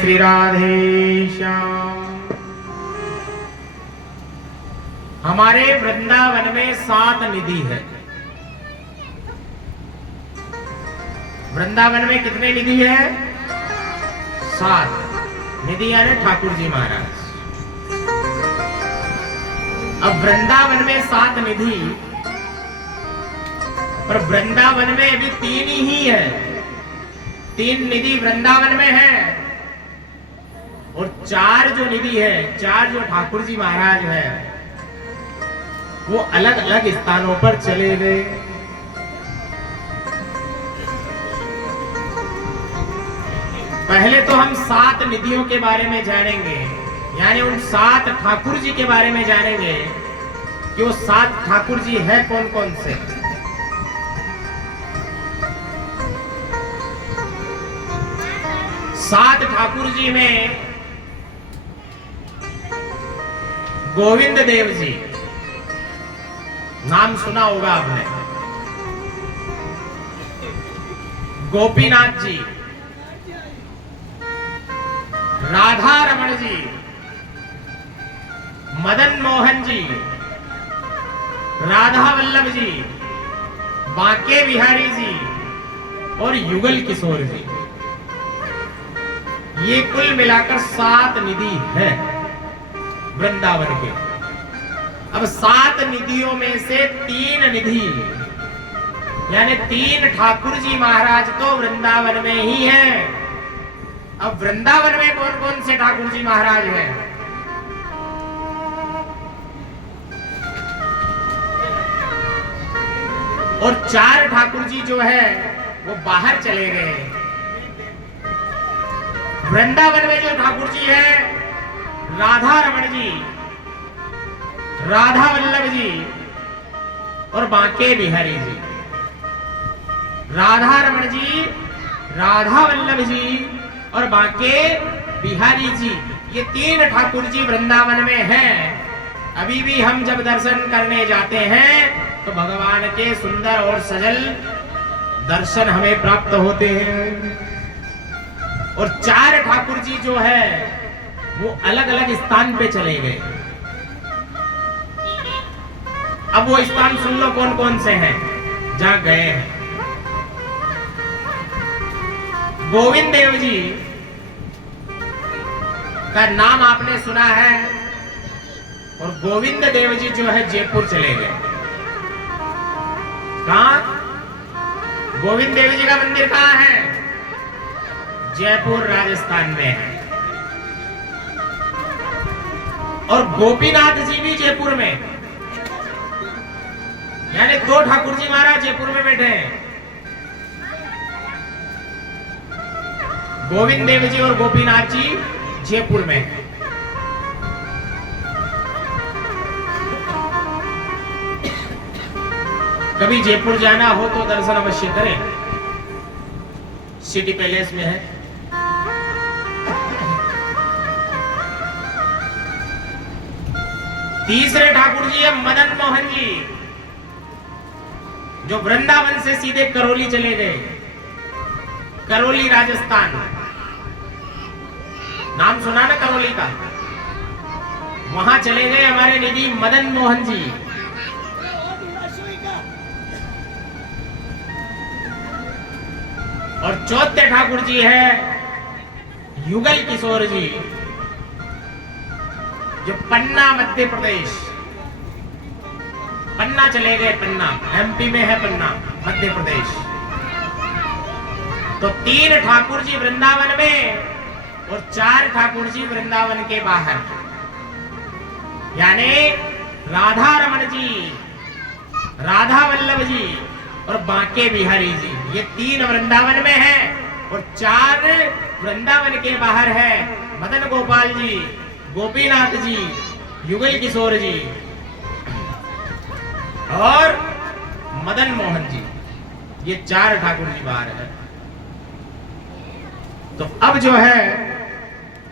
श्री राधे श्याम। हमारे वृंदावन में 7 निधि है। वृंदावन में कितने निधि है? 7 निधि यानी ठाकुर जी महाराज। अब वृंदावन में 7 निधि, पर वृंदावन में अभी 3 ही है। 3 निधि वृंदावन में है और 4 जो निधि है, 4 जो ठाकुर जी महाराज है, वो अलग अलग स्थानों पर चले गए। पहले तो हम 7 निधियों के बारे में जानेंगे, यानी उन 7 ठाकुर जी के बारे में जानेंगे कि वो 7 ठाकुर जी है कौन कौन से। सात ठाकुर जी में गोविंद देव जी, नाम सुना होगा आपने। गोपीनाथ जी, राधा रमण जी, मदन मोहन जी, राधा वल्लभ जी, बांके बिहारी जी और युगल किशोर जी। ये कुल मिलाकर 7 निधि है वृंदावन के। अब 7 निधियों में से 3 निधि यानी 3 ठाकुर जी महाराज तो वृंदावन में ही हैं। अब वृंदावन में कौन कौन से ठाकुर जी महाराज हैं? और 4 ठाकुर जी जो है वो बाहर चले गए। वृंदावन में जो ठाकुर जी है, राधा रमण जी, राधा वल्लभ जी और बांके बिहारी जी। राधा रमण जी, राधा वल्लभ जी और बांके बिहारी जी, ये 3 ठाकुर जी वृंदावन में हैं। अभी भी हम जब दर्शन करने जाते हैं तो भगवान के सुंदर और सजल दर्शन हमें प्राप्त होते हैं। और 4 ठाकुर जी जो है वो अलग अलग स्थान पे चले गए। अब वो स्थान सुन लो कौन कौन से हैं जहां गए हैं। गोविंद देव जी का नाम आपने सुना है, और गोविंद देव जी जो है जयपुर चले गए। कहां? गोविंद देव जी का मंदिर कहां है? जयपुर राजस्थान में है। और गोपीनाथ जी भी जयपुर में, यानी 2 ठाकुर जी महाराज जयपुर में बैठे हैं। गोविंद देव जी और गोपीनाथ जी जयपुर में। कभी जयपुर जाना हो तो दर्शन अवश्य करें। सिटी पैलेस में है। तीसरे ठाकुर जी है मदन मोहन जी, जो वृंदावन से सीधे करौली चले गए। करौली राजस्थान, नाम सुना ना करौली का? वहां चले गए हमारे निधि मदन मोहन जी। और चौथे ठाकुर जी है युगल किशोर जी, जो पन्ना मध्य प्रदेश, पन्ना चले गए। पन्ना एमपी में है, पन्ना मध्य प्रदेश। तो 3 ठाकुर जी वृंदावन में और 4 ठाकुर जी वृंदावन के बाहर, यानी राधा रमण जी, राधा वल्लभ जी और बांके बिहारी जी, ये 3 वृंदावन में है और 4 वृंदावन के बाहर है। मदन गोपाल जी, गोपीनाथ जी, युगल किशोर जी और मदन मोहन जी, ये 4 ठाकुर जी बाहर है। तो अब जो है